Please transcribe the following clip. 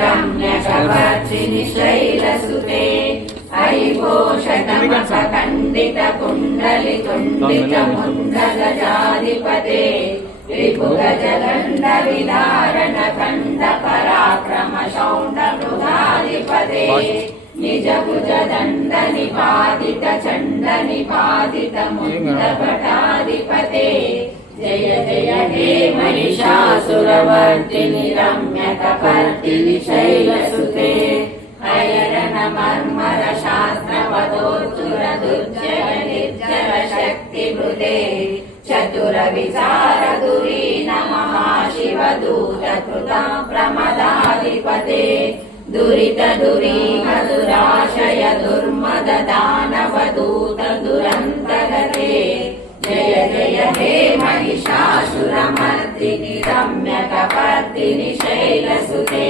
रम्यकपर्दिनि शैलसुते अयिघोषकमठकण्डितकुण्डलितुण्डितमुण्डगजाधिपते रिपुगजगण्डविदारण खण्ड पराक्रम शौण्डमृगाधिपते निजभुजदण्ड निपातित चण्ड निपातित मुण्डभटाधिपते जय जय हे महिषासुरवर्दिनि रम्यकपर्दिनि शैलसुते अयरण मर्मर शास्त्रवदोत्तुर दुर्जय निर्जर शक्तिभृते चतुर विचार धुरीन महाशिवदूत कृता प्रमदाधिपते दुरित दुरीह दुराशय दुर्मद दानवदूत दुरन्तगते जय जय हे महिषासुरमर्दिनि रम्यकपर्दिनि शैलसुते।